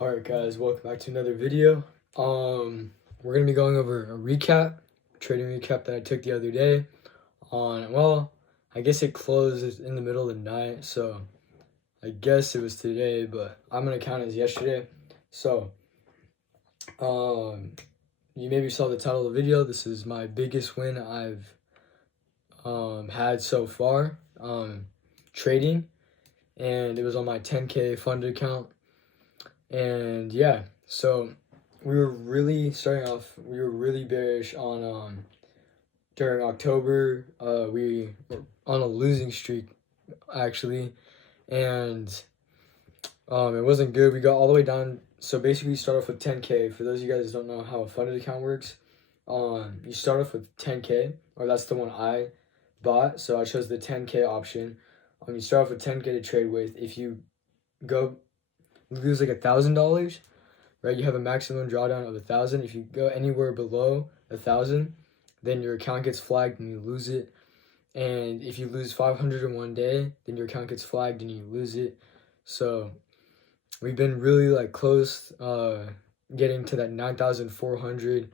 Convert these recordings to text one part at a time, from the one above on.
Alright guys, welcome back to another video. We're gonna be going over a trading recap that I took the other day on, well, I guess it closed in the middle of the night, so I guess it was today, but I'm gonna count it as yesterday. So, you maybe saw the title of the video. This is my biggest win I've had so far, trading, and it was on my 10K funded account. And yeah, so we were really bearish on during October. We were on a losing streak actually, and it wasn't good. We got all the way down. So basically, you start off with 10K. For those of you guys who don't know how a funded account works, you start off with 10K, or that's the one I bought. So I chose the 10K option. You start off with 10K to trade with. If you lose like $1,000, right? You have a maximum drawdown of 1,000. If you go anywhere below 1,000, then your account gets flagged and you lose it. And if you lose 500 in one day, then your account gets flagged and you lose it. So we've been really like close, getting to that 9,400.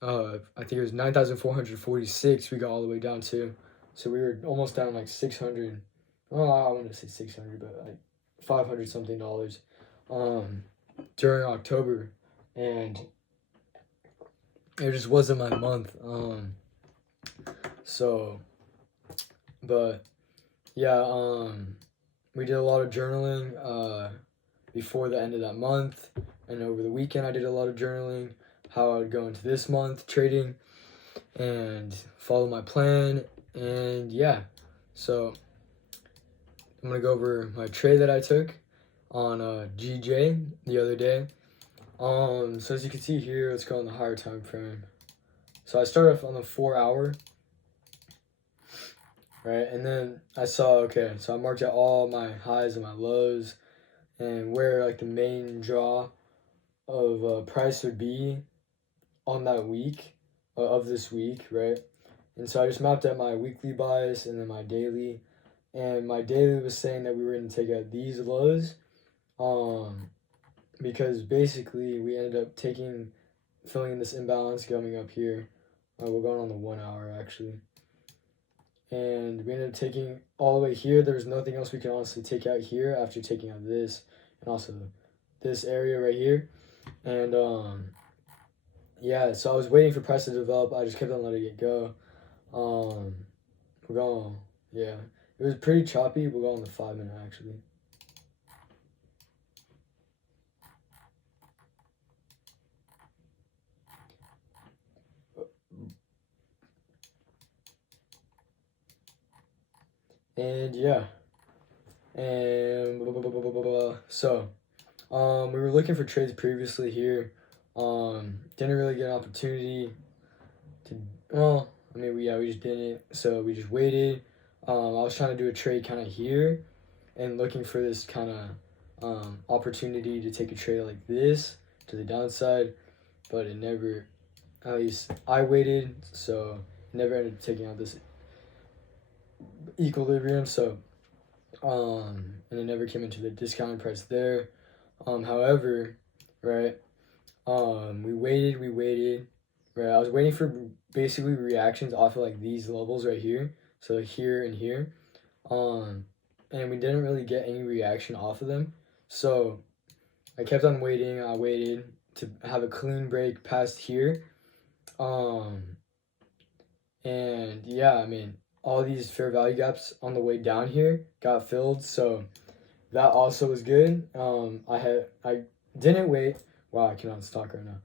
I think it was 9,446. We got all the way down to. So we were almost down like 600. Well, I want to say 600, but like 500 something dollars during October, and it just wasn't my month. But yeah, we did a lot of journaling before the end of that month, and over the weekend I did a lot of journaling, how I would go into this month trading and follow my plan. And yeah, so I'm gonna go over my trade that I took on GJ the other day. So as you can see here, let's go on the higher time frame. So I started off on the 4-hour, right? And then I saw, okay, so I marked out all my highs and my lows and where like the main draw of price would be on that week, of this week, right? And so I just mapped out my weekly buys and then my daily. And my daily was saying that we were going to take out these lows, because basically we ended up filling in this imbalance going up here. We're going on the 1-hour actually. And we ended up taking all the way here. There was nothing else we can honestly take out here after taking out this and also this area right here. And yeah, so I was waiting for price to develop. I just kept on letting it go. We're going, yeah. It was pretty choppy. We'll go on the 5-minute actually. And yeah. And so we were looking for trades previously here. Didn't really get an opportunity to, well, I mean, we just didn't. So we just waited. I was trying to do a trade kind of here and looking for this kind of opportunity to take a trade like this to the downside, but it never, at least I waited, so it never ended up taking out this equilibrium. So and it never came into the discounted price there. However, right, we waited, right? I was waiting for basically reactions off of like these levels right here. So here and here, and we didn't really get any reaction off of them. So I kept on waiting. I waited to have a clean break past here. And yeah, I mean, all these fair value gaps on the way down here got filled. So that also was good. I didn't wait. Wow, I cannot talk right now.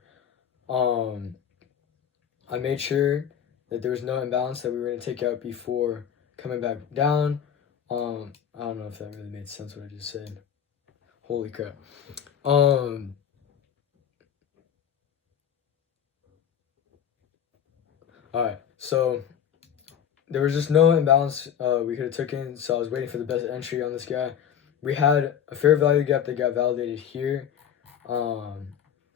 I made sure that there was no imbalance that we were going to take out before coming back down. I don't know if that really made sense what I just said. Holy crap. Alright, so there was just no imbalance we could have taken, so I was waiting for the best entry on this guy. We had a fair value gap that got validated here. You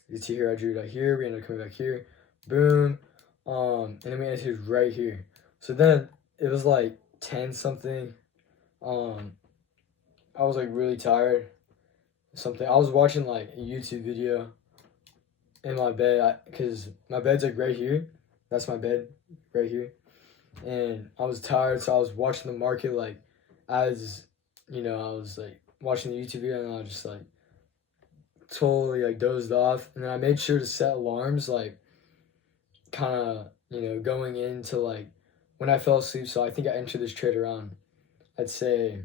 can see here I drew it out here. We ended up coming back here. Boom. And then we entered right here. So then it was like 10 something. I was like really tired. something. I was watching like a YouTube video in my bed, because my bed's like right here. That's my bed right here. And I was tired, so I was watching the market, like, as, I was like watching the YouTube video, and I was just like totally like dozed off. And then I made sure to set alarms, like, kind of, going into like when I fell asleep. So I think I entered this trade around, I'd say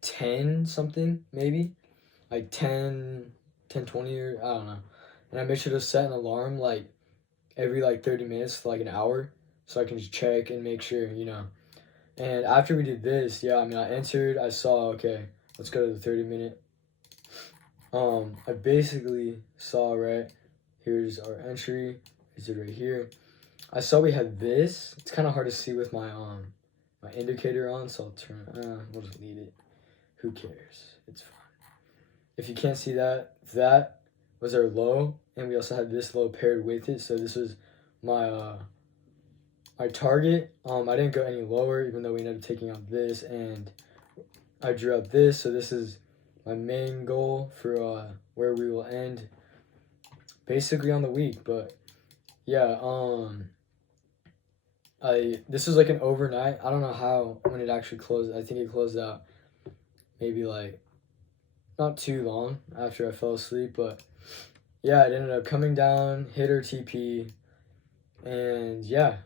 10 something, maybe like 10:20, or I don't know. And I made sure to set an alarm like every like 30 minutes for like an hour, so I can just check and make sure. And after we did this, yeah, I mean, I entered, I saw, okay, let's go to the 30-minute. I basically saw, right, here's our entry, is it right here? I saw we had this. It's kind of hard to see with my my indicator on, so I'll turn, we'll just leave it. Who cares? It's fine. If you can't see that, that was our low, and we also had this low paired with it. So this was my my target. I didn't go any lower, even though we ended up taking out this, and I drew out this. So this is my main goal for where we will end, basically on the week. But yeah, this was like an overnight. I don't know how, when it actually closed. I think it closed out maybe like not too long after I fell asleep, but yeah, it ended up coming down, hit our TP, and yeah,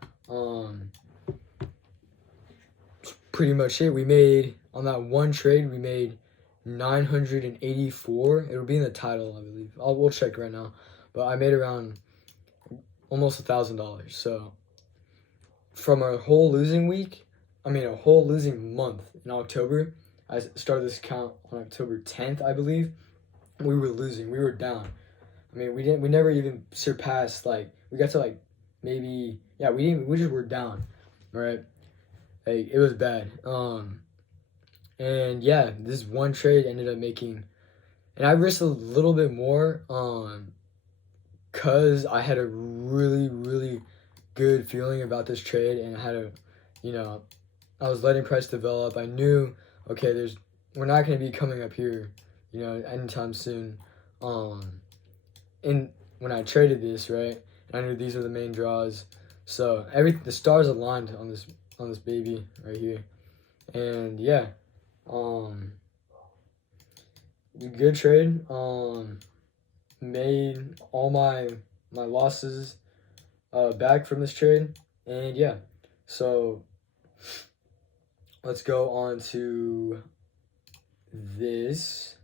pretty much it. We made, on that one trade, we made 984. It'll be in the title, I believe. We'll check right now, but I made around almost $1,000. So from a whole losing a whole losing month in October. I started this account on October 10th, I believe. We were losing. We were down. I mean, we never even surpassed, like, we got to like maybe, yeah, we just were down, right? Like, it was bad. And yeah, this one trade ended up making, and I risked a little bit more, cause I had a really, really good feeling about this trade, and I had I was letting price develop. I knew, okay, we're not going to be coming up here, anytime soon. When I traded this, right, and I knew these were the main draws, so the stars aligned on this baby right here, and yeah, good trade. Made all my losses back from this trade, and yeah, so let's go on to this.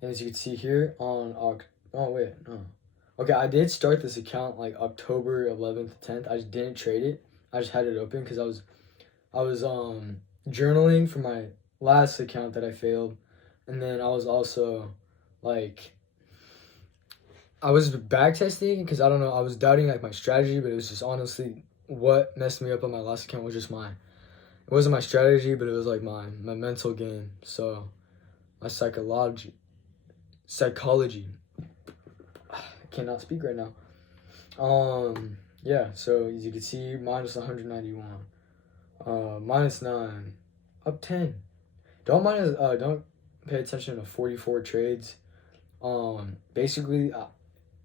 And as you can see here okay, I did start this account like October 11th, 10th. I just didn't trade it. I just had it open because I was journaling for my last account that I failed, and then I was also like, I was back testing because I don't know, I was doubting like my strategy, but it was just honestly what messed me up on my last account was just it wasn't my strategy, but it was like my mental game. So my psychology. I cannot speak right now. Yeah, so as you can see, minus 191. Minus 9. Up 10. Don't pay attention to 44 trades. Basically,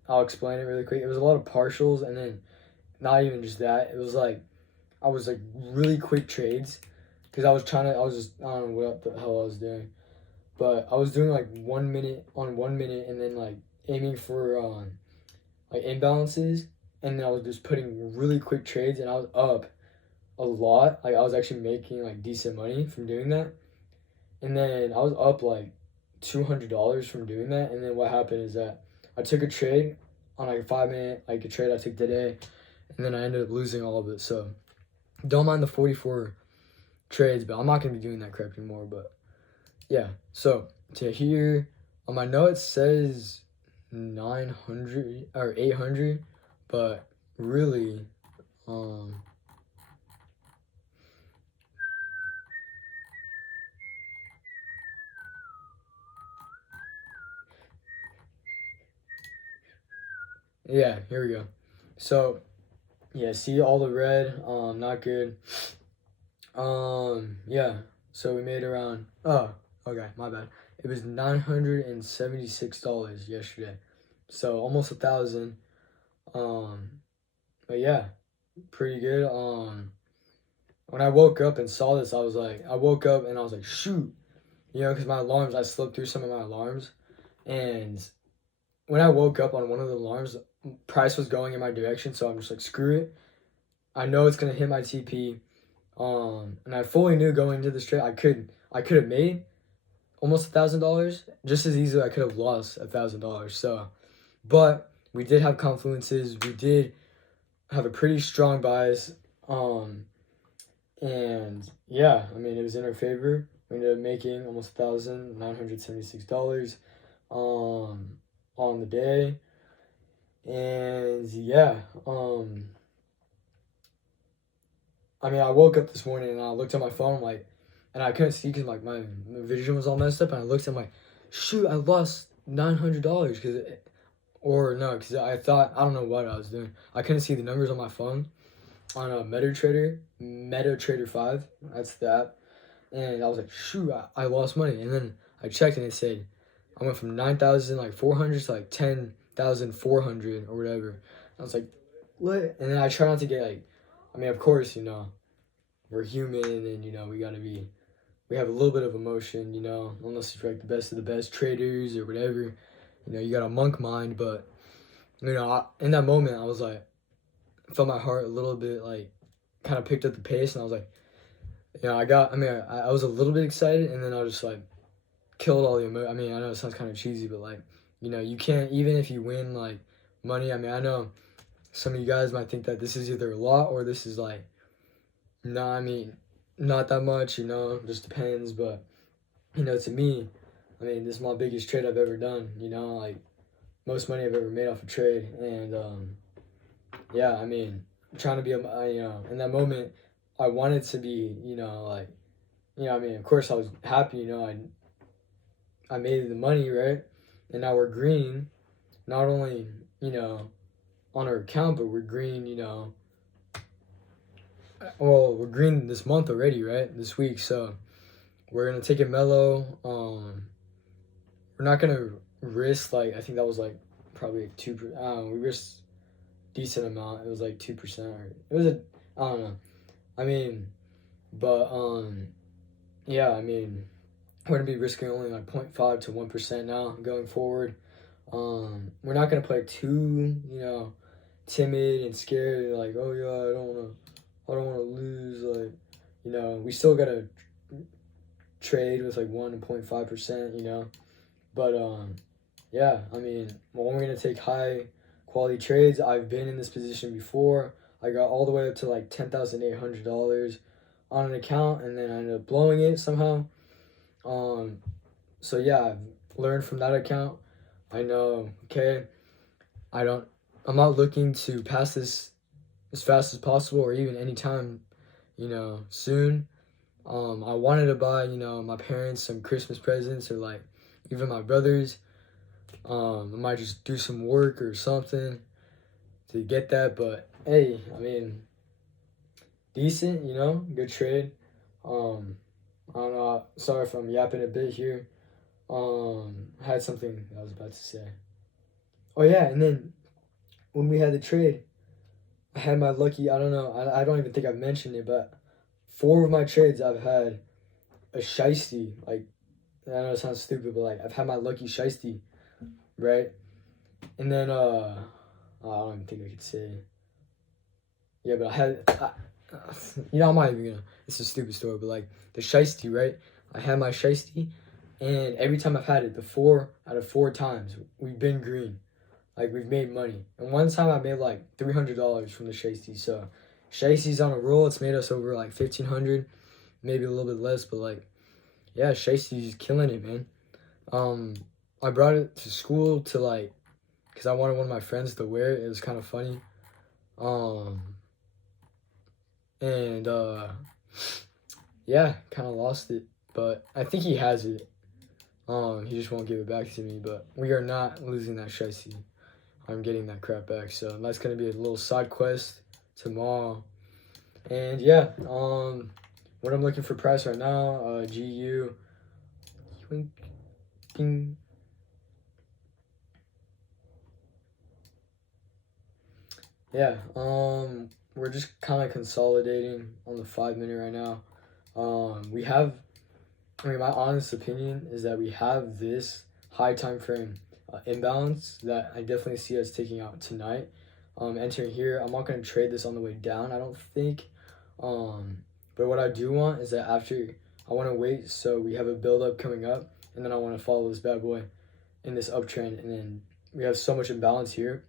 I'll explain it really quick. It was a lot of partials, and then not even just that. It was like, I was like really quick trades, because I don't know what the hell I was doing. But I was doing like 1 minute on 1 minute, and then like aiming for like imbalances, and then I was just putting really quick trades, and I was up a lot. Like, I was actually making like decent money from doing that. And then I was up like $200 from doing that. And then what happened is that I took a trade on like a 5-minute, like a trade I took today, and then I ended up losing all of it. So don't mind the 44 trades, but I'm not gonna be doing that crap anymore. But yeah, so to here on my note it says 900 or 800, but really, yeah, here we go. So yeah, see all the red, not good. Yeah, so we made around, oh, okay, my bad. It was $976 yesterday, so almost 1,000. But yeah, pretty good. When I woke up and saw this, I woke up and I was like, shoot, because my alarms, I slept through some of my alarms, and when I woke up on one of the alarms, price was going in my direction, so I'm just like, screw it. I know it's gonna hit my TP. And I fully knew going into this trade, I could have made almost $1,000 just as easily. I could have lost $1,000. So, but we did have confluences. We did have a pretty strong bias. And yeah, I mean, it was in our favor. We ended up making almost $1,976 on the day. And yeah, I mean, I woke up this morning and I looked at my phone, like, and I couldn't see because like my vision was all messed up. And I looked at my, shoot, I lost $900 because I thought, I don't know what I was doing. I couldn't see the numbers on my phone on a MetaTrader 5. That's the app. And I was like, shoot, I lost money. And then I checked and it said I went from 9,400 to like 10,400 or whatever. I was like, what? And then I try not to get like, I mean, of course, we're human and, we have a little bit of emotion, unless it's like the best of the best traders or whatever. You got a monk mind, but, in that moment, I was like, I felt my heart a little bit, like, kind of picked up the pace, and I was like, I was a little bit excited, and then I was just, like, killed all the emotion. I mean, I know it sounds kind of cheesy, but, like, you can't, even if you win, like, money, I mean, I know some of you guys might think that this is either a lot or this is, like, no, I mean, not that much, just depends, but, to me, I mean, this is my biggest trade I've ever done, like, most money I've ever made off a trade, and, yeah, I mean, trying to be, in that moment, I wanted to be, I mean, of course I was happy, I made the money, right, and now we're green, not only, on our account, but we're green, well, we're green this month already, right? This week, so we're gonna take it mellow. We're not gonna risk like I think that was like probably like 2%. We risked decent amount. It was like 2%. Or it was I don't know. I mean, but yeah. I mean, we're gonna be risking only like 0.5 to 1% now going forward. We're not gonna play too timid and scared. Like, oh yeah, I don't want to lose, like, we still got to trade with, like, 1.5%, but, yeah, I mean, when we're going to take high-quality trades, I've been in this position before. I got all the way up to, like, $10,800 on an account, and then I ended up blowing it somehow. So, yeah, I've learned from that account. I know, okay, I'm not looking to pass this as fast as possible or even anytime, soon. I wanted to buy, my parents some Christmas presents or like even my brothers. I might just do some work or something to get that, but hey, I mean, decent, good trade. I don't know, sorry if I'm yapping a bit here. I had something I was about to say. Oh yeah, and then when we had the trade, I had my lucky, I don't know, I don't even think I've mentioned it, but 4 of my trades I've had a shiesty. Like, I know it sounds stupid, but like, I've had my lucky shiesty, right? And then, I don't even think I could say. Yeah, but I'm not even gonna, it's a stupid story, but like, the shiesty, right? I had my shiesty, and every time I've had it, the 4 out of 4 times, we've been green. Like, we've made money. And one time I made like $300 from the shiesty. So, shiesty's on a roll. It's made us over like $1,500, maybe a little bit less. But like, yeah, shiesty's killing it, man. I brought it to school to like, because I wanted one of my friends to wear it. It was kind of funny. And yeah, kind of lost it. But I think he has it. He just won't give it back to me. But we are not losing that shiesty. I'm getting that crap back, so that's gonna be a little side quest tomorrow. And yeah, what I'm looking for price right now, GU, Bing. Yeah, we're just kind of consolidating on the 5 minute right now. We have, I mean, my honest opinion is that we have this high time frame imbalance that I definitely see us taking out tonight. Entering here, I'm not going to trade this on the way down, I don't think. But what I do want is that after, I want to wait so we have a build up coming up, and then I want to follow this bad boy in this uptrend, and then we have so much imbalance here,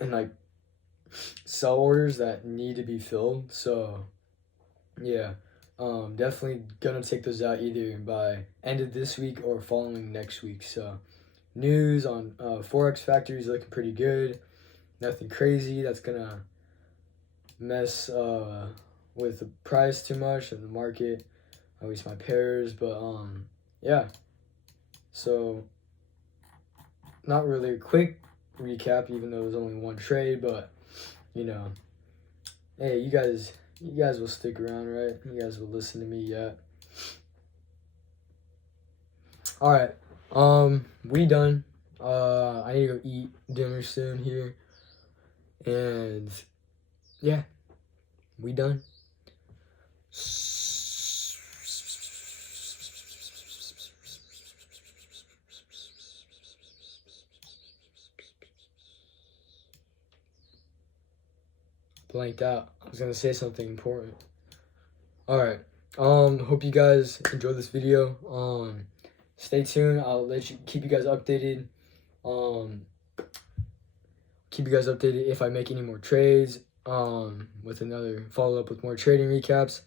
and like sell orders that need to be filled. So yeah, definitely gonna take those out either by end of this week or following next week. So news on forex factories looking pretty good. Nothing crazy that's gonna mess with the price too much in the market, at least my pairs. But yeah, so not really a quick recap, even though it was only one trade, but you know, hey, you guys will stick around, right? You guys will listen to me, yeah. All right, we done. I need to go eat dinner soon here, and yeah, we done. Blanked out. I was gonna say something important. All right. Hope you guys enjoyed this video. Stay tuned. I'll keep you guys updated. Keep you guys updated if I make any more trades. With another follow up with more trading recaps.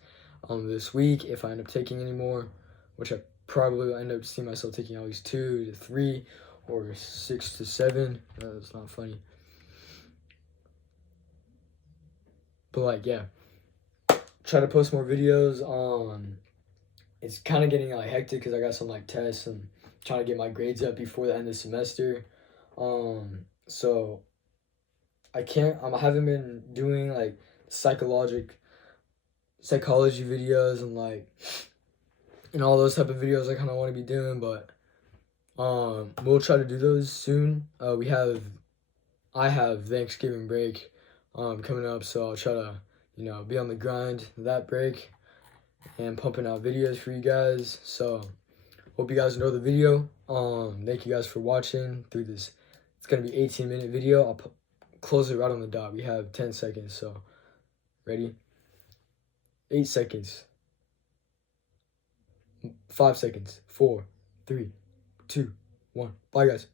This week, if I end up taking any more, which I probably will end up seeing myself taking at least 2 to 3 or 6 to 7. That's not funny. But like, yeah, try to post more videos. It's kind of getting like hectic because I got some like tests and trying to get my grades up before the end of the semester. So I haven't been doing like psychology videos and like all those type of videos I kind of want to be doing, but we'll try to do those soon. I have Thanksgiving break coming up, so I'll try to be on the grind that break and pumping out videos for you guys. So hope you guys enjoy the video. Thank you guys for watching through this. It's gonna be 18-minute video. I'll close it right on the dot. We have 10 seconds, so ready? 8 seconds. 5 seconds. 4, 3, 2, 1. Bye guys.